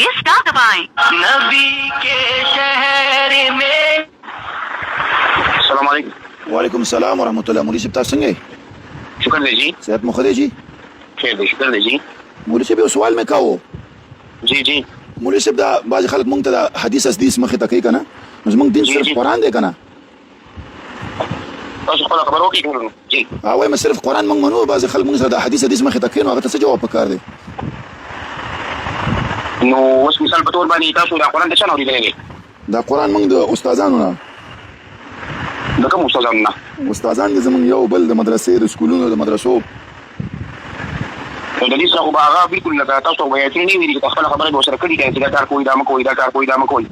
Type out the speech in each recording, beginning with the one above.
नबी के शहर में। السلام عليكم. وعليكم السلام ورحمة الله. مولوي صاحب تاسو څنګه یې؟ شکر دی جی. صحت مو ښه دی جی؟ خیر دی، شکر دی جی. مولوي صاحب یو سوال مې کاوه. جی جی. مولوي صاحب دا بعضې خلک مونږ ته د حدیث حدیث مخې ته کوي که نه، نو زموږ دین صرف قرآن دی که نه؟ تاسو خپله خبره وکړئ که نه؟ جی. وایم صرف قرآن مونږ منو، بعضې خلک مونږ سره د حدیث حدیث مخې ته کوي، نو هغه ته څه جواب پکار دی؟ نو اوس مثال په تور باندې تاسو دا قرآن د چا نه اورېدلی دی؟ دا قرآن مونږ د استادانو نه. د کوم استادانو نه؟ استادان دي زموږ یو بل د مدرسې د سکولونو د مدرسو. نو د دې سره خو به هغه بالکل لکه تاسو خو به یقین نه وي چې خپله خبره به ورسره کړي که چې دا کار کوئ دا مه کوئ دا کار کوئ دا مه کوئ.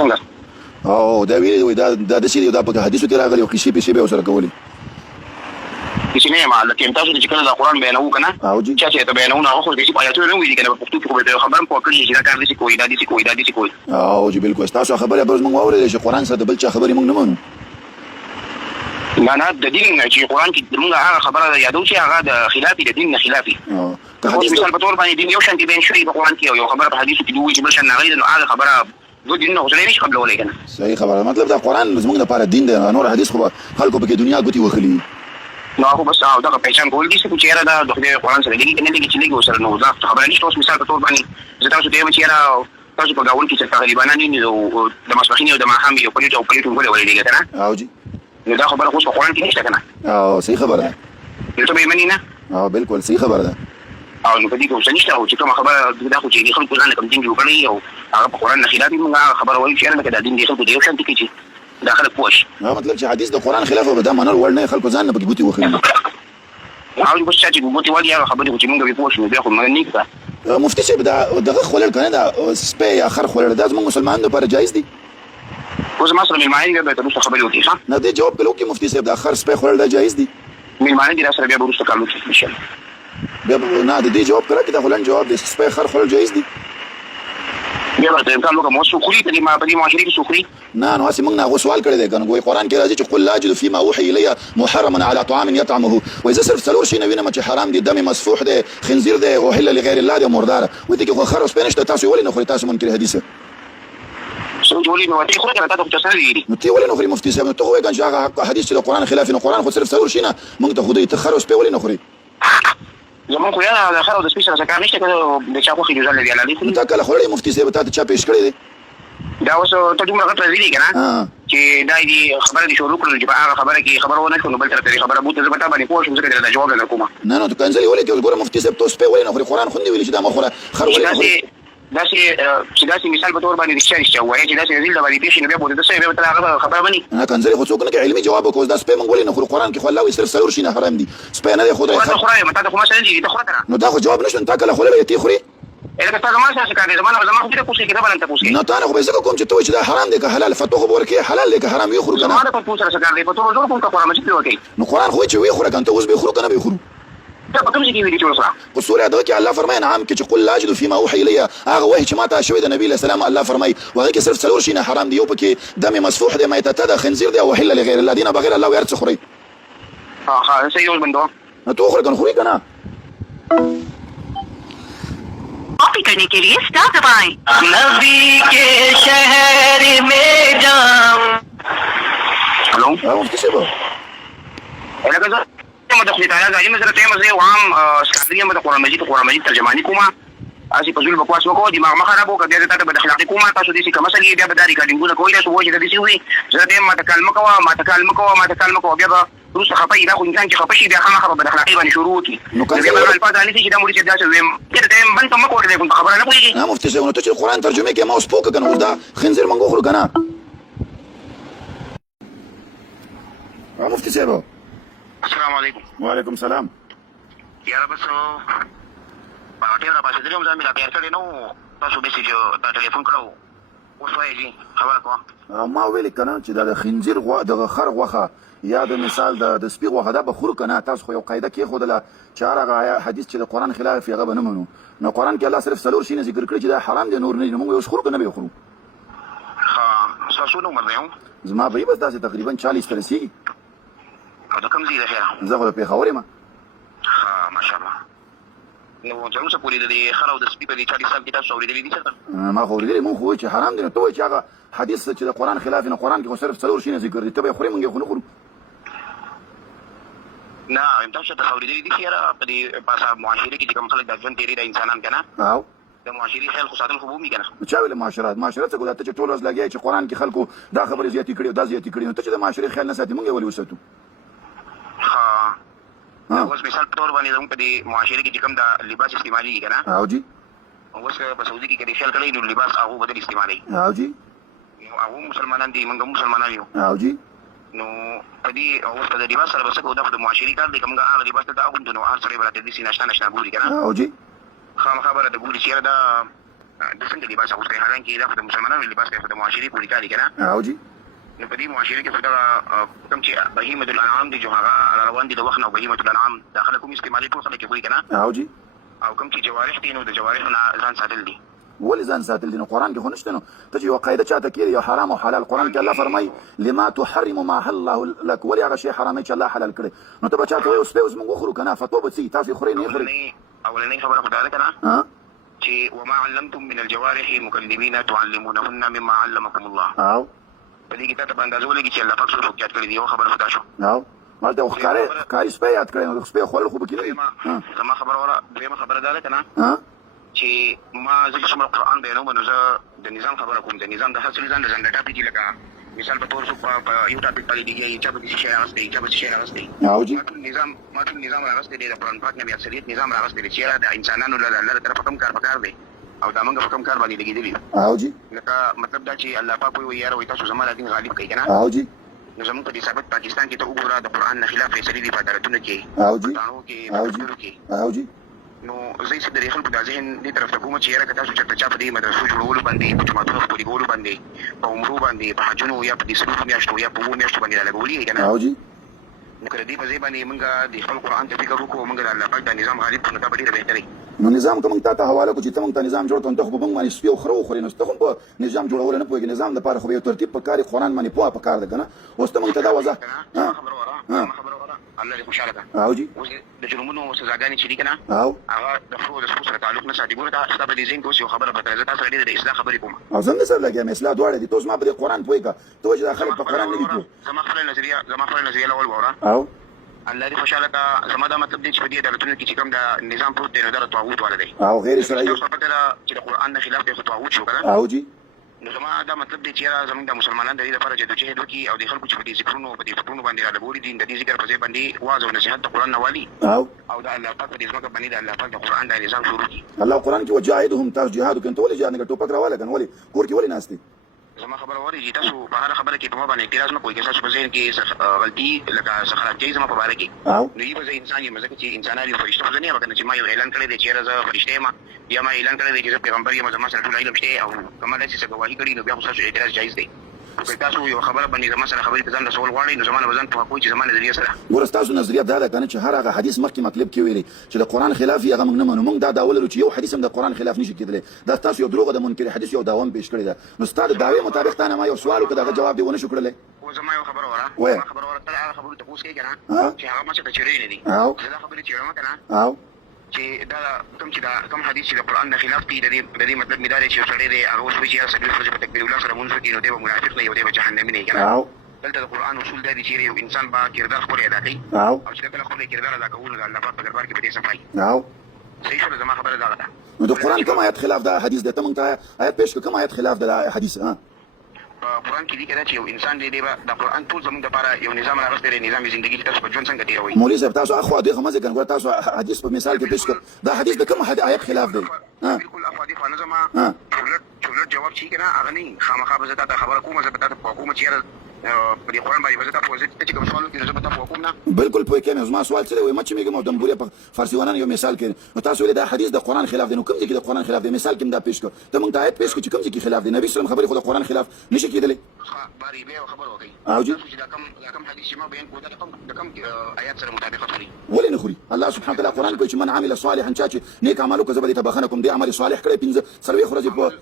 څنګه؟ دا ویلي وي دا داسې دي، دا په حدیثو کې راغلي او قیسې پیسې به یې ورسره کولې. کسی نه یم لکه تاسو چې کله دا قرآن بیانوو که نه، چا چې ته بیانوو نو هغه خو کیسې په ایتونو نه ویلي که نه، په پښتو کې خو به خبره هم پوه کړي چې دا کار داسې کوئ دا داسې کوئ دا داسې کوئ. جی بالکل. ستاسو خبرې به اوس موږ واورېدې چې قرآن سره د بل چا خبرې موږ نه منو. نه د دین چې قرآن کې موږ هغه خبره یادوو چې هغه د خلافي د دین نه خلافي. اوس مثال په طور باندې دین یو شانتې بیان شوي په قرآن کې او یو خبره په حدیثو کې ووایي چې بل شان راغلې ده، نو هغه خبره دوه دینونه خو سړی نه شي قبلولی که نه. صحیح خبره. مطلب دا قرآن زموږ دپاره دین دی، نور حدیث خو به خلکو پکې دنیا ګوتې وهلي. نو هغه بس دغه پهچان کول دي چې یاره دا د خدای قرآن سره لګي که نه لګي، چې لګي ورسره نو دا خبره نشته. اوس مثال په طور باندې زه تاسو ته وایم چې یاره تاسو په ګاونډ کې چې غریبانان وي نو د ماسپښین او د ماښام یو پلیټ او پلیټ ولې ولېږي که نه؟ جی. نو دا خبره خو په قرآن کې نشته که نه؟ صحیح خبره ده. نو ته به یې منې نه؟ بالکل صحیح خبره ده. نو په دې کې اوس نشته او چې کومه خبره دا خو چې د خلکو ځان کوم دین جوړ کړی او هغه په قرآن نه خلاف وي، موږ هغه خبره وایو چې یاره لکه دا دین د خلکو د یو شانتې کوي چې دا خلک پوه شي. مطلب چې حدیث د قرآن خلاف به دا منل وړ نه، خلکو ځان نه پکې ګوتې وهلي. بس چا چې ګوتې والي هغه خبرې خو چې موږ به پوه شو نو بیا خو منل نه کړه. مفتي صاحب دغه خوړل که نه، دا سپی یا خر خوړل دا زموږ مسلمانانو لپاره جایز دي؟ اوس ما سره مېلمانه دي، بیا به وروسته خبرې وکړي. ښه نه دې جواب به وکړي مفتي صاحب، دا خر سپی خوړل دا جایز دي؟ مېلمانه دي راسره، بیا به وروسته کار وکړي انشاءالله. بیا نه د دې جواب کړه چې دا خو لنډ جواب دی، سپی خر خوړل جایز دي؟ بیا به ته امکان وکړم اوس څوک خوري په دې معاشرې کې څوک خوري؟ نه نو هسې موږ نه هغو سوال کړی دی که نه، ګوایي قرآن کې راځي چې قل لا اجد فيما اوحي الي محرما على طعام يطعمه، وایي زه صرف څلور شیونه وینم چې حرام دي، دم مسفوح دی، خنزیر دی، احل لغیر الله دی، مرداره. وایي دې کې خو خر او سپی نشته، تاسو یې ولې نه خورئ؟ تاسو منکر حدیثه څوک ولې نو ته خورې که نه تا ته خو چا سره ویلي. نو ته ولې نه خورې مفتي صاحب؟ نو ته ووایې که چې هغه حدیث چې د قرآن خلاف وي، نو قرآن خو صرف څلور شیونه موږ ته ښودوي، ته خر او سپی ولې نه خورې؟ زمونږ خو یاره د خر او د سپي سره څه کار نشته، که د چا خوښې جوزه لري الله دې خوري. تا کله خوړلی مفتي صاحب؟ تا ته چا پیش کړی دی؟ دا اوس ته دومره غټ راځي که نه چې دا دې خبره دې شروع کړل چې په هغه خبره کې خبره ونه کړو نو بل طرف ته دې خبره بوته، زه په تا باندې پوه شوم، ځکه دې دا جواب نه کومه. نه ته کنځلې ولې کوې؟ ګوره مفتي صاحب ته سپی ولې نه خورې؟ قرآن خو نه ویلي چې دا مه خوره، خر ولې نه خورې؟ داسې مثال په طور باندې رښتیا ووایې چې داسې نظیر د باندې پېښ شي نو بیا به ته څه بیا به ته هغه خبره مني. نه کنځلې خو څوک نه کوي، علمي جواب وکړو. دا سپی موږ ولې نه خورو؟ قرآن کې خو الله وایي صرف څلور شیونه حرام دي، سپی نه دی ښودلی. ته خوره تا ته خو ما سره نه دي، ته خوره که نه؟ نو دا خو جواب نشته. تا کله خوړلی ته یې خورې؟ لکه ستا زما سره څه کار دی؟ زما خو دې ته پوښتې که ته به نه تپوس کوې. نه تا نه خو به ځکه کوم چې ته وایې چې دا حرام دی که حلال، فتوا خو به ورکوې حلال دی که حرام ویې خورو که نه. زما د پتو سره څه کار دی؟ پتو به زه کوم که خورم چې پرې وکړې. نو قرآن خو وایي چې ویې خوره که نه، ته اوس به یې خورو که نه به یې خورو؟ ته په کوم ځای کې ویلي چې ورسره؟ په سورې دغه کې الله فرمایي نعم کې چې قل لا اجد فيما اوحي الي، هغه وحي چې ما ته شوی د نبي علیه السلام الله فرمایي، وهغې کې صرف څلور شیونه حرام دي، یو پکې دم مسفوح دی، میتته ده، خنزیر دی او احل لغیر الله، دې نه بغیر الله وایي هر څه خورئ. ښه صحیح اوس بندوم. نو ته وخوره که نه خورې که نه؟ कॉपी करने के लिए स्टार दबाएं। नबी के शहर में जाऊं. हेलो مفتي صاحب لکه زه د خدای تعالی ځای مې سره ته مزه وام سکادري یم د قرآن مجید ترجمانی کومه اسی په ځل بکواس وکړو دماغ مخ خراب وکړ، بیا ته به د اخلاقي کومه تاسو دې کوم مسلې بیا به د ریکارډینګونه کوی تاسو وایي د دې وی زه ته ما تکلم کوه بیا به روسه خپای دا خو انسان چې خپشي بیا خامخا به د اخلاقي باندې شروع کی نو بیا به الفاظ علي چې دا موري چې دا څه ویم کله ته باندې ما کوړې کوم خبره نه پوهیږي. نه مفتي صاحب نو ته چې قرآن ترجمه کې ما اوس پوکه کنه، اوس دا خنزیر منګو خورو کنه. مفتي صاحب السلام علیکم. وعلیکم السلام. یاره بس په ټیم را پاسې دریم ځم را پیار کړی نو تاسو میسج تا ټلیفون کړو اوس وایي جی خبره کوه. ما ویل کنه چې دا د خنزیر دغه خر غوښه یا د مثال د سپي غوښه دا به خورو که نه؟ تاسو خو یو قاعده کېښودله چې هغه حدیث چې د قرآن خلاف وي هغه به نه منو. نو قرآن کې الله صرف څلور شیونه ذکر کړي چې دا حرام دی، نور نه دي، نو موږ اوس خورو که نه به یې خورو؟ ښه ستاسو څونه عمر دی؟ زما به یې بس داسې تقریبا 40 ته رسېږي. او د کوم ځای دی خیره؟ زه خو د پېښور یم. ښه ماشاءالله. نو تر اوسه پورې د خر او د سپي په دې 40 سال کې تاسو اورېدلې دي څه ما خو اورېدلې مونږ خو چې حرام دي نو ته وایې چې هغه حدیث چې د قرآن خلاف نه قرآن کې خو صرف څلور شیونه ذکر دي ته به یې خورې مونږ یې خو نه خورو نه تاسو ته اورېدلې دي چې یاره په دې پاسه معاشره کې چې کوم خلک د ژوند تېري د انسانان که نه او د معاشري خیال خو ساتل خو به ومي که نه چا ویل معاشرات څه ګوله ته چې ټول ورځ لګیا چې قرآن کې خلکو دا خبرې زیاتې کړي او دا زیاتې کړي نو ته چې د معاشري خیال نه ساتې مونږ یې ولې وساتو اوس مثال په تور باندې زموږ په دې معاشره کې چې کوم د لباس استعمالېږي که نه او جی اوس په سعودي کې که دې خیال کړی نو لباس هغو بدل استعمالوي او جی نو هغو مسلمانان دي موږ هم مسلمانان یو او جی نو په دې اوس په دې لباس سره به څه کوو دا خو د معاشري کار دی که موږ هغه لباس ته ته اغوندو نو هر سړی به راته داسې ناشنا ګوري که نه او جی خامخا به راته ګوري چې یاره دا د څنګه لباس اغوستی حالانکې دا خو د مسلمانانو لباس دی خو د معاشري پورې کار دی که نه او جی نو په دې معاشره کې خو دغه کوم چې بهیمة الانعام دي جو هغه روان دي د وخت نه او بهیمة الانعام دا خلک کوم استعمالي ټول خلک یې خوري که نه او جی او کوم چې جوارح دي نو د جوارحو نه ځان ساتل دي ولې ځان ساتل دي نو قرآن کې خو نشته نو ته چې یوه قاعده چاته کړي یو حرام او حلال قرآن کې الله فرمایي لما تحرم ما حل الله لك ولې هغه شی حراموي چې الله حلال کړی نو ته به چاته وایې اوس اوس موږ وخورو که نه فتوا به څه تاسو یې خورئ نه یې خورئ اولنۍ خبره خو دا ده که نه چې وما علمتم من الجوارح مكلبين تعلمونهن مما علمكم الله او په دې کې تا ته په اندازه ولګي چې الله پاک څه حکم کړی دی یو خبره خدا شو او مالته ښکاري سپی یاد کړی نو سپی خوړل خو به کېږي زما خبره وره دویمه خبره دا ده که نه چې ما زه چې څومره قرآن بیانوم نو زه د نظام خبره کوم د نظام د هر څه نظام د ځان د ټاپک دي لکه مثال په طور په یو ټاپک باندې دیږي چا به شی راغستی چا به شی راغستی او جی ما ټول نظام راغستی دی د قرآن پاک نه بیا اکثریت نظام راغستی دی چې د انسانانو له الله طرفه کوم کار پکار دی او دا موږ په کوم کار باندې لګېدلي او جی لکه مطلب دا چې الله پاک وایي یاره وایي تاسو زما دین غالب کوي که نه او جی نو زموږ په دې ثابت پاکستان کې ته وګوره د قرآن نه خلاف فیصلې دي په عدالتونو کې او جی پښتانو کې او جی پښتنو کې او جی نو زه یې د دې خلکو دا ذهن دې طرف ته کوم چې یاره که تاسو چېرته چا په دې مدرسو جوړولو باندې په جوماتونو ښکلېکولو باندې په عمرو باندې په حجونو یا په دې څلورو میاشتو یا په اوو میاشتو باندې را لګولي که نه او جی نو که د دې په ځای باندې موږ د خپل قرآن ته فکر وکړو موږ د الله پاک دا نظام غالب کړو نو دا به ډېره بهتري نو نظام که موږ تا ته حواله کړو چې ته موږ ته نظام جوړ کړو ته خو به موږ باندې سپي او خره وخورې نو ته خو په نظام جوړولو نه پوهېږې نظام دپاره خو به یو ترتیب پکار وي قرآن باندې پوهه پکار ده که نه اوس ته موږ ته دا وضح خبره وره الله دې خوشحاله ده او جی اوس د جرمونو سزاګانې چې دي که نه او هغه د ښو د سپو سره تعلق نه ساتي ګوره ستا په دې ذهن کې اوس یو خبره پته زه تاسو سره ډېره د اصلاح خبرې کوم او زه هم درسره لګیا یم اصلاح دواړه دي ته اوس ما په دې قرآن پوهېږه ته وایې چې دا خلک په قرآن نه دي پوه زما خپله نظریه الاول واوره او الله دې خوشحاله کا زما دا مطلب دی چې په دې عدالتونو کې چې کوم دا نظام پروت دی نو دا د طاغوت والا دی او غیر شرعي تاسو پته ده چې د قرآن نه خلاف دی خو طاغوت شو که نه او جی نو زما دا مطلب دی چې یاره زموږ د مسلمانانو د دې لپاره جدوجهد وکړي او د خلکو چې په دې ذکرونو په دې فکرونو باندې را لګولي دي د دې ذکر په ځای باندې واعظ او نصیحت د قرآن نه والي او د الله پاک په دې ځمکه باندې د الله پاک د قرآن دا نظام شروع کړي الله قرآن کې وجاهدهم تاسو جهاد وکړئ ته ولې جهاد نه کوې ټوپک راواله که نه ولې کور کې ولې ناست دي زما خبره واري چې تاسو په هر خبره کې په ما باندې اعتراض نه کوئ که تاسو په ذهن کې غلطي لکه څه خرابتیا زما په باره کې نو یې به زه انسان یم ځکه چې انسانان یو فرشته خو زه نه یم که نه چې ما یو اعلان کړی دی چې یاره زه فرشته یم یا ما اعلان کړی دی چې زه پیغمبر یم زما سره ټول علم شته او که ما داسې څه ګواهي کړي نو بیا خو ستاسو اعتراض جایز دی که تاسو یو خبره باندې زما سره خبرې ته ځان رسول غواړئ نو زما نه به ځان پوهه کوئ چې زما نظریه څه ده ګوره ستاسو نظریه دا ده که نه چې هر هغه حدیث مخکې مطلب کې ویلي چې د قرآن خلاف یې هغه موږ نه منو موږ دا ولرو چې یو حدیث هم د قرآن خلاف نشي کېدلی دا ستاسو یو دروغه د منکر حدیث یو دعوه پیش کړې ده نو ستا د دعوې مطابق تا نه ما یو سوال وکړه د هغه جواب دې ونه شو کړلی اوس زما یو خبره وره زما خبره وره ته هغه خبرو تپوس کوې که نه چې هغه ما څه ته چېړلې نه دي زه دا خبرې چېړم که نه او چې دا کوم حدیث چې د قرآن د خلاف دي د دې مطلب مې دا دی چې یو سړی دی هغه اوس وایي چې یاره څلوېښت ورځې په تکبیر الله سره لمونځ وکړي نو دی به منافق نه وي او دی به جهنمي نه وي که نه دلته د قرآن اصول دا دي چې یو انسان به کردار خپل ادا کوي او چې کله خپل کردار ادا کوو نو د الله پاک په دربار کې به دې صفایي صحیح شوله زما خبره دغه ده نو د قرآن کوم آیت خلاف دا حدیث دی ته موږ ته آیت پېښ کړه کوم آیت خلاف د حدیث قرآن کې دي که دا چې یو انسان دی به د قرآن ټول زموږ دپاره یو نظام راغستی دی نظام زندګي چې تاسو په ژوند څنګه تېروئ مولوي صاحب تاسو اخوا دې خو مه ذکر ګوره تاسو حدیث په مثال کې پېښ کړ دا حدیث د کوم آیت خلاف دی بالکل اخوا دې خوا نه ځم چولټ جواب چې که نه هغه نه خامخا به زه تا ته خبره کوم زه به تا ته پوه کوم چې یاره په دې قرآن باندې به زه تا پوه ته چې کوم سوال وکړي نو زه به تا پوه کوم نه بالکل پوه کېږم زما سوال څه دی وایي مچې مېږم او دمبورې په فارسي ونن یو مثال کوي نو تاسو ویلې دا حدیث د قرآن خلاف دی نو کوم ځای کې د قرآن خلاف دی مثال کې هم دا پېښ کړو ته موږ ته آیت پېښ کړو چې کوم ځای کې خلاف دی نبي صلی الله علیه وسلم خبرې خو د قرآن خلاف نشي کېدلی باري بیا خبر وکړي او جی دا کوم حدیث چې ما بیان کړو دا کوم آیات سره مطابقت خوري ولې نه خوري الله سبحانه وتعالی قرآن کوي چې من عمل صالحا چا چې نیک عمل وکړي زه به دې ته بخښنه کوم دې عمل صالح کړی 15 ورځې په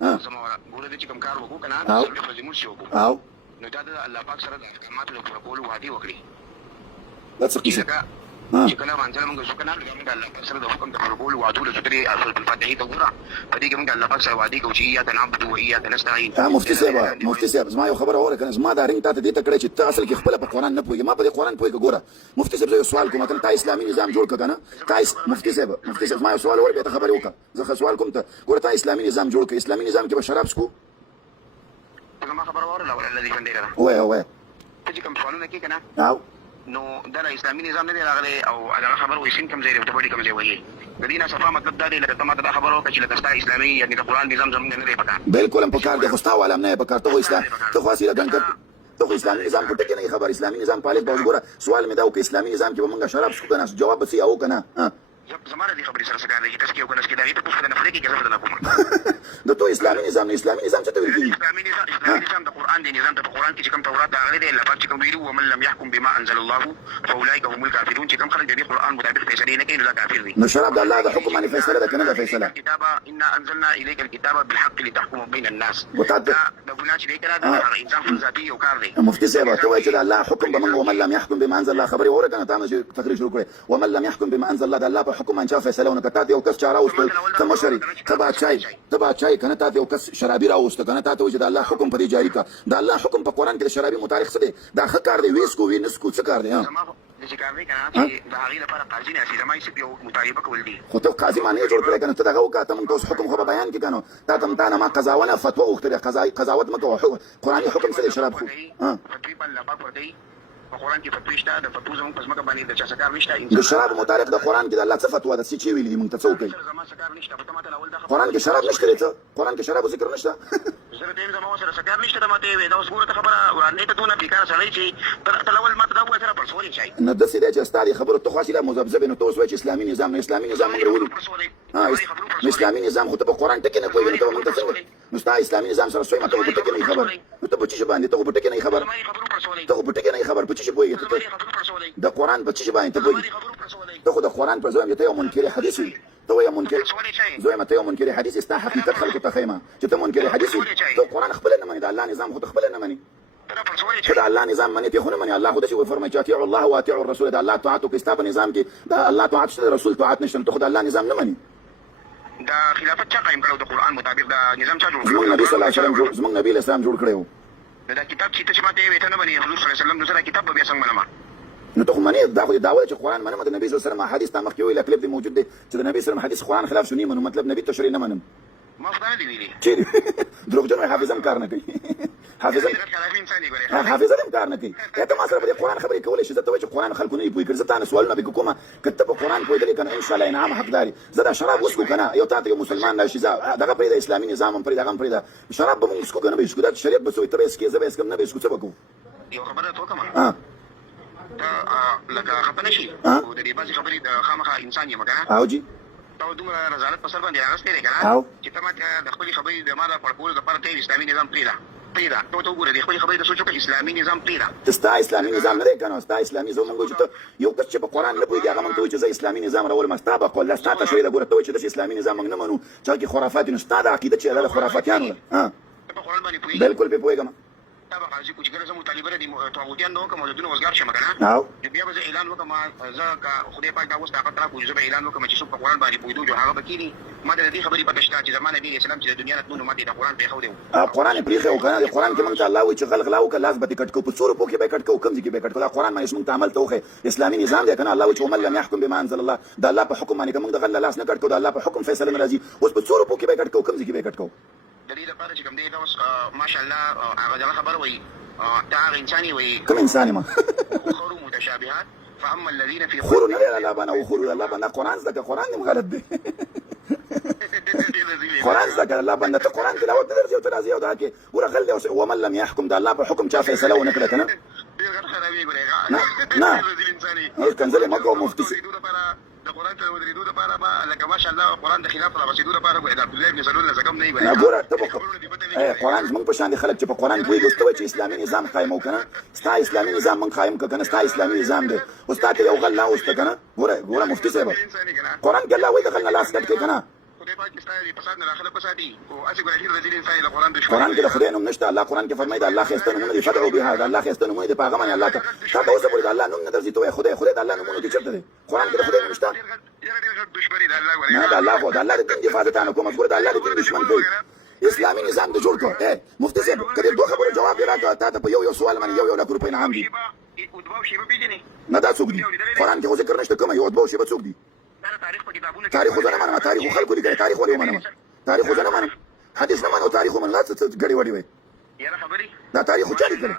زموږ ګوره دې چې کوم کار وکړو که نه څلوېښت ورځې مونځ چې وکړو نو دا د الله پاک سره د احکاماتو د پوره کولو وعدې وکړي دا څه کیسه چې کله مانځل موږ شو کنه موږ الله پاک سره د حکم د قبول وعدو له تدري سورۃ الفاتحه ته وګوره په دې کې موږ الله پاک سره وعده کوو چې یا نعبد و یا نستعين. مفتي صاحب زما یو خبره اوره کنه زما دا رنګ ته دې ته کړی چې ته اصل کې خپل په قرآن نه پوهیږي ما په قرآن پوهیږي. ګوره مفتي صاحب یو سوال کوم ته اسلامي نظام جوړ کړه نه مفتي صاحب ما یو سوال ورته ته خبرې وکړه زه سوال کوم ته ګوره ته اسلامي نظام جوړ کړه اسلامي نظام کې به شراب سکو ما خبر اوره ولا الذي باندې را وای چې کوم سوالونه کې کنه نو دا اسلامي نظام نه دی راغلی او هغه خبر وې سین کوم ځای ته وړي کوم ځای وایي د دې نه صفه مطلب دا دی لکه ته ماته دا خبر وکړه چې لکه ستا اسلامي یعنی د قرآن نظام زموږ نه دی پکار بالکل هم پکار دی خو ستا والا نه پکار ته اسلام ته خاصی لګن ته خو اسلامي نظام په ټکی نه خبر اسلامي نظام پالیس باندې ګوره سوال مې دا و کې اسلامي نظام کې به موږ شراب څښو کنه جواب به سی او کنه زماره دي خبرې سره څنګه دي چې تاسو کې وګورئ چې دا هیڅ په نه فرق کې ګرځول نه کوم د تو اسلامي نظام څه ته ویل اسلامي نظام د قرآن دی نظام د قرآن کې چې کوم تورات راغلي دی الله پاک چې کوم ویلو ومن لم يحكم بما انزل الله فاولئك هم الكافرون چې کوم خلک د قرآن مطابق فیصله نه کوي نو کافر دي. نو شراب د الله د حکم باندې فیصله ده کنه د فیصله کتاب ان انزلنا اليك الكتاب بالحق لتحكم بين الناس وتعد د ګناه چې دی کړه دا انسان ذاتي یو کار دی. مفتي صاحب ته وایي چې الله حکم به موږ ومن لم يحكم بما انزل الله خبري اوره کنه تاسو تقریر شروع کړئ ومن لم يحكم بما انزل الله د الله په حکم باندې فیصله کته یو کس چاره اوست ته مشري تبا چای کنه ته یو کس شرابي راوست کنه ته وجه د الله حکم په دې جاری کا د الله حکم په قرآن کې د شرابي متعلق څه دی دا ښه کار دی ویس کو وینس کو څه کار دی د چې کار دی کنه چې د هغې لپاره قاضي نه شي زمای یو مطالبه کول دي خو ته قاضي معنی جوړ کړی کنه ته دغه وکړه ته موږ اوس حکم خو بیان کې کنه تا نه ما قضاونه فتوا وختره قضاوت مکو قرآني حکم څه دی شراب خو فتوی په الله پاک ورته په قرآن کې فتوی شته د فتوا زموږ په ځمکه باندې د چا څه کار نشته د شراب متعلق د قرآن کې د الله څه فتوا ده چې ویلي دي موږ ته څه وکړي قرآن کې شراب نشته دی قرآن کې شراب ذکر نشته زه ته زما سره څه کار نشته د ماته دا اوس ګوره ته خبره ورانه ته دونه بیکاره سړی چې تر اول ماته دا وایي سره پرسولې شي نه د سیده چې استاد خبره ته خاصه له مذبذب نو توس وایي چې اسلامي نظام موږ ورولو اسلامي نظام خو ته په قرآن ټکی نه کوي نو موږ ته څنګه نو ستا اسلامي نظام سره سوی ماته په ټکی نه خبر نو ته په چی باندې ته په ټکی نه خبر ته په ټکی نه خبر په چی پوي د قرآن په چی باندې ته پوي ته خو د قرآن پر ځای ته یو منکر حدیث تو یو منکر زوی مته یو منکر حدیث استا حقیقت خلق ته خیمه چې ته منکر حدیث ته قرآن خپل نه مني د الله نظام خو خپل نه مني چې د الله نظام مني ته خو نه مني الله خو د شي فرمایي چې اطیعوا الله واطیعوا الرسول د الله طاعت او کتاب نظام کې د الله طاعت شته رسول طاعت نشته ته خو د الله نظام نه مني دا خلافت چا قائم کړو د قرآن مطابق دا نظام چا جوړ کړو نبی صلی الله علیه وسلم زموږ نبی اسلام جوړ کړو دا کتاب چې ماته ویته نه مني حضور صلی الله علیه وسلم نو کتاب به څنګه منم نو ته خو منی دا خو دعوه چې قرآن منم د نبی صلی الله علیه وسلم حدیث ته مخکې ویل کلیپ دی موجود دی چې د نبی صلی الله علیه وسلم حدیث قرآن خلاف شونی منو مطلب نبی تشریح نه منم ما خدای دی ویلي چې دروغجن حافظم کار نه کوي حافظم کار نه کوي ته ما سره په قرآن خبرې کولې چې ته چې قرآن خلکو نه پوي کړ زه تاسو سوالونه به کومه کته په قرآن پوي درې کنه ان شاء الله انعام حقداري زه دا شراب وسکو کنه یو تاسو یو مسلمان نشي دغه پرې د اسلامي نظام پرې دغه پرې دا شراب به موږ وسکو کنه به وسکو دا شریعت به سوې ترې اسکي زبې اسکم نه به وسکو څه وکړو یو خبره ته کومه لکه خپل شي او د دې باسي خبرې د خامخا انسان یې مګا او جی ته دومره رضالت په سر باندې راغستې لري کنه چې ته ماته د خپل خبرې د ماده پر کول د پر ته اسلامي نظام پیدا ته وګوره د خپل خبرې د سوچو کې اسلامي نظام پیدا تستا اسلامي نظام نه کنه ستا اسلامي نظام موږ چې یو کس چې په قرآن نه پوهیږي هغه موږ چې اسلامي نظام راول مستابه قول لا ستا تشریح د ګوره ته چې د اسلامي نظام موږ نه منو چې خرافات نو ستا د عقیده چې له خرافاتیانو په قرآن باندې پوهیږي بالکل په پوهیږم دا به قاضي کوچ ګره زمو طالبانو دي توغوتيان نو کوم د دنیا وزګار شمه کنه او بیا به اعلان وکم زه کا خدای پاک دا اوس طاقت را کوی زه به اعلان وکم چې څوک په قرآن باندې پوهیدو جو هغه بکینی ما د دې خبرې پته شته چې زمانه نبی اسلام چې د دنیا نه ماته د قرآن په خو دی قرآن پرې خو کنه د قرآن کې مونږ الله وی چې خلق لاو ک لاس به کټ کو په څور په کې به کټ کو کم ځکه به کټ کو دا قرآن باندې مونږ عمل توخه اسلامي نظام دی کنه الله وی چې ومن لم يحكم بما انزل الله دا الله په حکم باندې کوم د غل لاس نه کټ کو دا الله په حکم فیصله ناراضي اوس په څور په کې به کټ کو کم ځکه به کټ کو د دې لپاره چې کوم دی دا اوس ماشاءالله هغه خبر وی دا انساني وي کوم انساني ما خور متشابهات فاما الذين في خور نه لا بنا وخور لا بنا قرآن زکه قرآن نه غلط دی قرآن زکه لا بنا ته قرآن تلاوت درځي او ترازي او دا کې ورغل دی ومن لم يحكم دا الله په حکم چا فیصله ونه کړه کنه نه کنځلې مکو مفتي د قرآن ته ودرېدو لپاره ما لکه ماشاءالله قرآن د خلاف را رسېدو لپاره د عبدالله بن سلول نه زکم نه وي نه ګوره ته قرآن زموږ په شان دي خلک چې په قرآن پوهېږي اوس ته وایي چې اسلامي نظام قایم وکړه ستا اسلامي نظام موږ قایم کړه کنه ستا اسلامي نظام دی اوس تا ته یو غل نه اوسته کنه ګوره مفتي صاحب قرآن کې الله وایي د غل نه لاس کټ کړي کنه خدای پاک ستاسو په فساد نه داخله پساتي او اسی ګرځي د دې انسان له قران دشمن قرآن کې د خدای نوم نشته. الله قرآن کې فرمایي د الله خسته نومونه دي فدعوا بها، د الله خسته نومونه دي په هغه باندې الله ته تا اوس پورې د الله نوم نه درځي ته خدای د الله نومونه دي چرته دي؟ قرآن کې د خدای نوم نشته. ډېر دښمنی د الله نه د الله خو د الله د دین دفاع ته نه کوم، د الله د دین دشمن کوي. اسلامي نظام د جوړ کړ. مفتي صاحب کله دوه خبرو جواب راکړه تا ته په یو سوال باندې یو لک روپۍ انعام دي. نه دا څوک دي؟ قرآن کې خو ذکر نشته کوم یو ادبو شی به څوک دي؟ تاریخ خو نه منم، تاریخ خلکو لیکي، تاریخ ولې منم؟ تاریخ خو نه منم، حدیث نه منم، تاریخ من لا څه غړي وړي وي. یاره خبري دا تاریخ خو چا لیکلی؟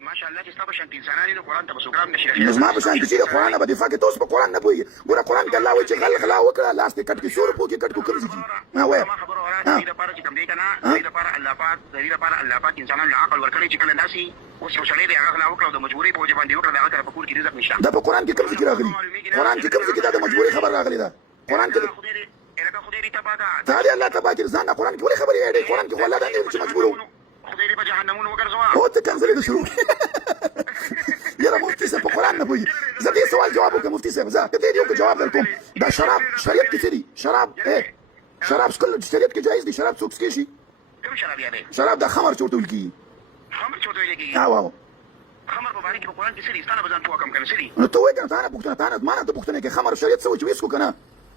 ماشاءالله چې تاسو شانتي انسانانو قرآن ته بسوګرام نشي. نظم په شان چې قرآن به دفاع کې تاسو په قرآن نه پوي. ګوره قرآن کې الله وایي چې خلق لا وکړه لاس ته کټ کې شور پو کې کټ کو کوم ځي. ها وای ما خبره اورا دې لپاره چې کوم دی کنه دې لپاره الله پاک انسانانو له عقل ورکړي چې کله داسي اوس یو شړې دی هغه لا وکړو د مجبورۍ په وجه باندې وکړه دا هغه په کور کې رزق نشته. دا په قرآن کې کوم ذکر راغلی؟ قرآن کې کوم ذکر دا د مجبورۍ خبر راغلی دا؟ قرآن کې خدای دې تبادا تعالی الله تبارک ځان قرآن کې ولې خبرې اړې؟ قرآن کې الله دا نه چې مجبورو خدای دې په جهنمونو وګرځوا. او ته کنځلې د شروع یاره مفتي صاحب په قرآن نه پوهېږي. زه دې سوال جواب وکړم مفتي صاحب، زه که دې یو جواب درکوم. دا شراب شریعت کې څه دي؟ شراب څښل شریعت کې جایز دي؟ شراب څوک څښي شي؟ کوم شراب یادې؟ شراب د خمر چورته ویل کېږي. خمر چورته ویل کېږي؟ او خمر په باندې کې په قرآن کې سړي ستانه بزن پوکم کنه سړي. نو ته وایې کنه تا نه پوښتنه تا نه ما نه ته پوښتنه کې خمر شریعت څه وایي چې ویسکو کنه؟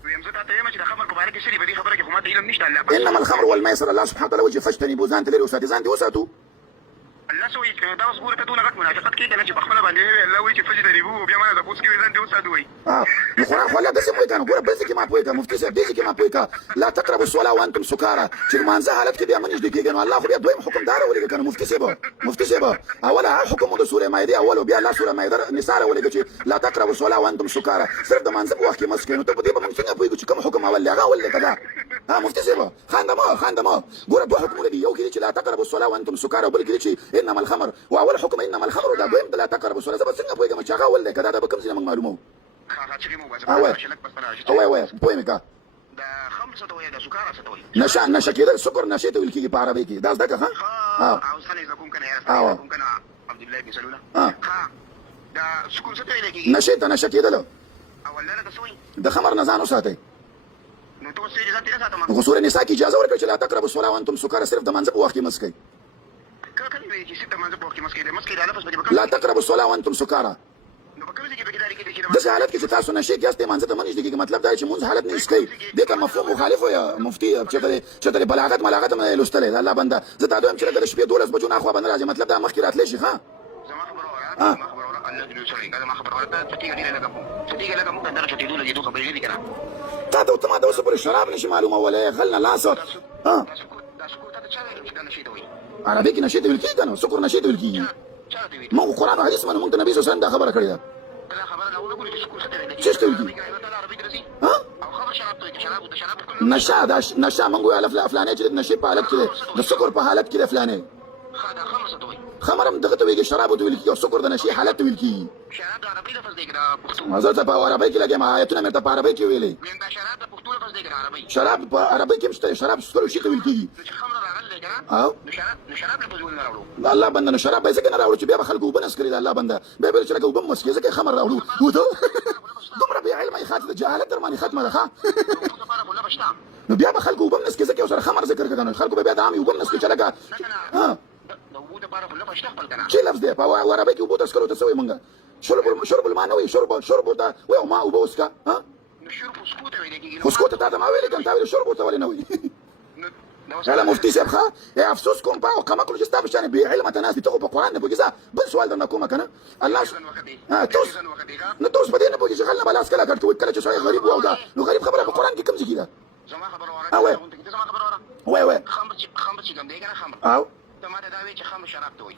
ویم زه تاسو یم چې د خمر په باندې کې سړي په دې خبره کې خو ماته علم نشته. الله انما الخمر والميسر الله سبحانه وتعالى وجه فاجتنبوا ځان ته لري وساتي ځان دې وساتو. الله سوي دا اوس ګوره کته غټ منافقت کې کنه چې په خپل باندې الله وایي چې فجتنبوا بیا ما د پوس کې ځان دې وساتو وایي. نو قرآن خو الله داسې وایي کنه ګوره بل ځای کې ما پوهېږه مفتي صاحب دې ځای کې ما پوهېږه لا تقربوا الصلاة وانتم سکارى چې لمانځه حالت کې بیا مه نږدې کېږئ. نو الله خو بیا دویم حکم دا راولېږه کنه مفتي صاحب اوله حکم د سورې مایدې اول بیا الله سورې مایده نساء راولېږه چې لا تقربوا الصلاة وانتم سکارى صرف د مانځه په وخت کې مست کړئ. نو ته په دې به موږ څنګه پوهېږو چې کوم حکم اول دی هغه اول دی که دا؟ مفتي صاحب خانده ما ګوره دوه حکمونه دي، یو کې دي چې لا تقربوا الصلاة وانتم سکارى او بل کې دي چې انما الخمر واول حکم انما الخمر دا دویم لا تقربوا الصلاة. زه به څنګه پوهېږم چې هغه اول دی که دا به کوم ځای نه موږ معلوموو؟ وای پوه مې کا دا خمر څه ته وایي دا سکاره څه ته وایي؟ نشه کېدل سکر نشې ته ویل کېږي په عربي کې دا زده کړه. او څنګه زه کوم کنه یا کوم کنه عبد الله بن سلول دا سکر څه ته ویل کېږي؟ نشې ته نشه کېدل او الله دا څه وایي؟ د خمر نه ځان وساتئ. نو ته څه اجازه تیر ساتم؟ خو سورې نساء کې اجازه ورکړه چې لا تقربوا الصلاة وانتم سکارى صرف د منځه په وخت کې مست کړئ. کله وایي چې ست منځه په وخت کې مست کېدل لفظ به لا تقربوا الصلاة وانتم سکارى داسې حالت کې چې تاسو نشئ کېاستئ مانځه ته مه نږدې کېږئ. مطلب دا چې مونځ حالت نه شي کوي. دې ته مفهوم مخالف یا مفتي چېرته بلاغت ملاغت هم لوستلی د الله بنده. زه تا دویم چې لکه د شپې 12 بجو نه اخوا به نه راځي مطلب دا مخکې راتلی شي. ښه زما خبره وره الله دې سوري زما خبره وره ته ټیګه لګه مونږ درته ټیګه لګې دوه خبرې دي کنه تا ته ما د اوسه پورې شراب نشي معلومولی غل نه لاس دا سکوت ته چا ویل چې دا نشي ته وایي؟ عربي کې نشي ته ویل کېږي که نه سکر نشي ته ویل کېږي. موږ قرآن او حدیث منو موږ ته نبي صلی الله علیه وسلم دا خبره کړې ده. څه ته ویل کېږي؟ نشه موږ وایو فلانی چې د نشې په حالت کې دی د سکر په حالت کې دی فلانی. خمر هم دغه ته ویلېږي شرابو ته ویل کېږي او سکر د نشې حالت ته ویل کېږي. زه ته په عربۍ کې لګېم آیتونه مې ته په عربۍ کې ویلې. شراب په عربۍ کې هم شته شراب څښلو شي ته ویل کېږي. الله بنده نو شراب به ځکه نه راوړو چې بیا به خلکو اوبه نس کړي د الله بنده بیا به چې لکه اوبه هم مسکې ځکه خمر راوړو دومره بې علمه یې خاطر د جهالت در باندې ختمه ده. ښه نو بیا به خلکو اوبه هم نس کړي ځکه یو سره خمر ذکر کړه نو خلکو به بیا د عامې اوبه هم نس کړي چې لکه چې لفظ دی په عربۍ کې اوبو ته څښلو ته څه وایي مونږ شرب الماء نه وایي شرب ته وایي ما اوبه وڅښه. خو سکو ته تا ته ما ویلې که نه تا ویلې شرب ورته ولې نه وایي؟ هله مفتي صاحب ښه افسوس کوم په کم عقلو چې ستا په شانې بې علمه ته ناست دي ته خو په قرآن نه پوهېږې. زه بل سوال درنه کومه که نه الله نو ته اوس په دې نه پوهېږې چې غل نه به لاس کله کټ کوي کله چې سړی غریب و او دا نو غریب خبره په قرآن کې کوم ځای کې ده؟ وایه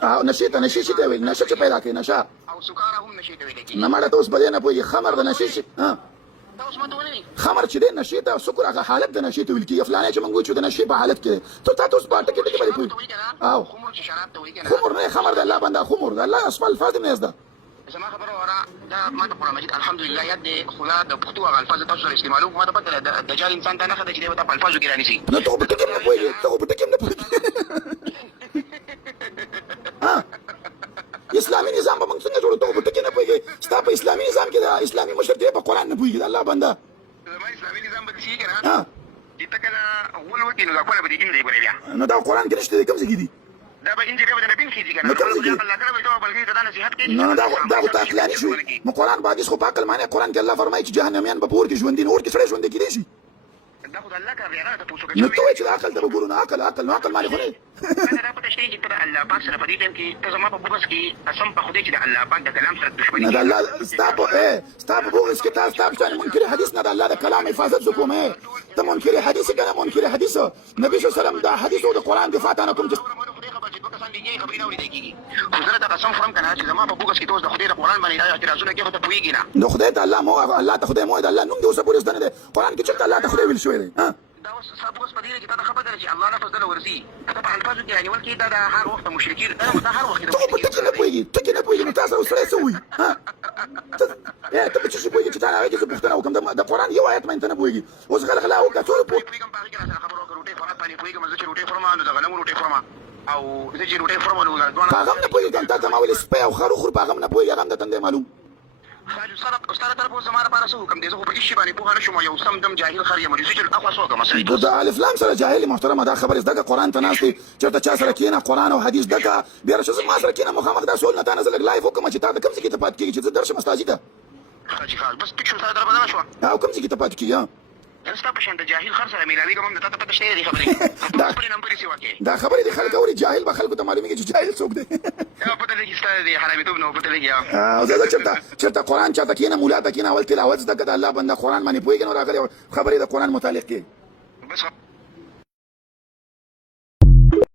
او نشې ته نشې شي ته ویل نشه چې پیدا کوي نشه نه ماړه ته اوس په دې نه پوهېږي خمر د نشې شي خمر چې دی نشې ته سکر هغه حالت د نشې ته ویل کېږي. فلانی چې موږ وایو چې د نشې په حالت کې دی ته تا ته اوس په ټکې ټکې باندې پوهېږي. او خمر نه خمر د الله بنده خمر د الله اسما الفاظ نه زده. زما خبره وره دا ما ته قرآن مجید الحمدلله یاد دی خو دا د پښتو هغه الفاظ تاسو سره استعمالوم ما ته پته ده دجال انسان ته نښه ده چې دی به تا په الفاظو کې رانیسي. نو ته خو په ټکې هم نه پوهېږې ته خو په ټکې هم نه پوهېږې. اسلامي نظام به موږ څنګه جوړو ته خو په ټکې نه پوهېږې. ستا په اسلامي نظام کې د اسلامي مشر دی په قرآن نه پوهېږي د الله بنده. زما اسلامي نظام به داسې وي که نه چې ته کله کې نو دا کوله به دې دین دی ګورې بیا نو دا قرآن کې نشته دی کوم ځای کې دي دا به انجیل به د نبی کې دي کنه نو کوم ځای کې الله تعالی به ته بلکې دا نصيحت کوي نه دا خو تعقلاني شو نو قرآن په حدیث خو په عقل معنی قرآن کې الله فرمایي چې جهنميان به په اور کې ژوندي نه اور کې سړی ژوندی کېدی شي دا خو د الله کار دی هغه ته پوښتنه نو ته وایې چې د عقل ته به ګورو نه عقل نو عقل معنی خو نه دا پته شته چې ته الله پاک سره په دې ټیم کې ته زما په بوغس کې قسم په خدای چې د الله پاک د کلام سره دښمني نه د الله ستا په بوغس کې تاسو تاسو منکر حدیث نه د الله د کلام حفاظت وکوم ته منکر حدیث کنه منکر حدیث نبی صلی الله علیه وسلم دا حدیث او د قرآن دفاع نه کوم حضرت قسم فرم کنه چې زما په بوغس کې توس د خدای د قرآن باندې اعتراضونه کوي ته پويږي نه نو خدای ته الله ته خدای مو د الله نوم دی اوس پولیس نه دی قرآن کې چې الله ته خدای ویل شوی دی ها دا اوس صاحب اوس په دې کې دا خبره ده چې الله لفظ دل ورسي ته په الفاظو کې یعنی ولکې دا هر وخت مشرکین دا هر وخت ته په ټکی نه پوهېږي ټکی نه پوهېږي نو تاسو سره څه وایي ها ته په څه شي پوهېږي چې تا هغې کې زه پوښتنه وکړم د قرآن یو آیت باندې ته نه پوهېږي اوس خلک لا وکړه ټول پوه پوهېږم په هغې کې راسره خبره وکړه روټۍ خوراک باندې پوهېږم زه چې روټۍ خورم نو د غنمو روټۍ خورم او زه چې روټۍ خورم نو په هغه هم نه پوهېږم تا ته ما ویلې سپی او خر وخور په هغه هم نه پوهېږي هغه هم درته نه معلوم استاد طرف اوس زما لپاره څه حکم دی زه خو په هېڅ شي باندې پوهه نه شم یو سم دم جاهل خر یم چې اخوا څه وکړم صحیح د الف لام سره جاهل محترمه دا خبره زده که قرآن ته ناست دی چېرته چا سره کښېنه قرآن او حدیث زده که بیا راشه زه ما سره کښېنه مخامخ دا سوال نه تا نه زه لږ لایف وکړم چې تا ته کوم ځای کې ته پاتې کېږي چې زه درشم ستا ځي ته بس ټیک شو استاد طرف بدله شوه او کوم ځای کې ته پاتې کېږي ستا په شان د جاهل خر سره مېلاوېږم هم د تا ته پته شته دې خبرې خپلې نمبر یې سیوا کې دا خبرې دي خلک اوري جاهل به خلکو ته معلومېږي چې جاهل څوک دی پته لګي ستا د حرامیتوب نه پته لګي او زه چېرته قرآن چاته کښېنه مولا ته کښېنه اول تلاوت زده که د الله بنده قرآن باندې پوهېږي نو راغلی خبرې د قرآن متعلق کې بس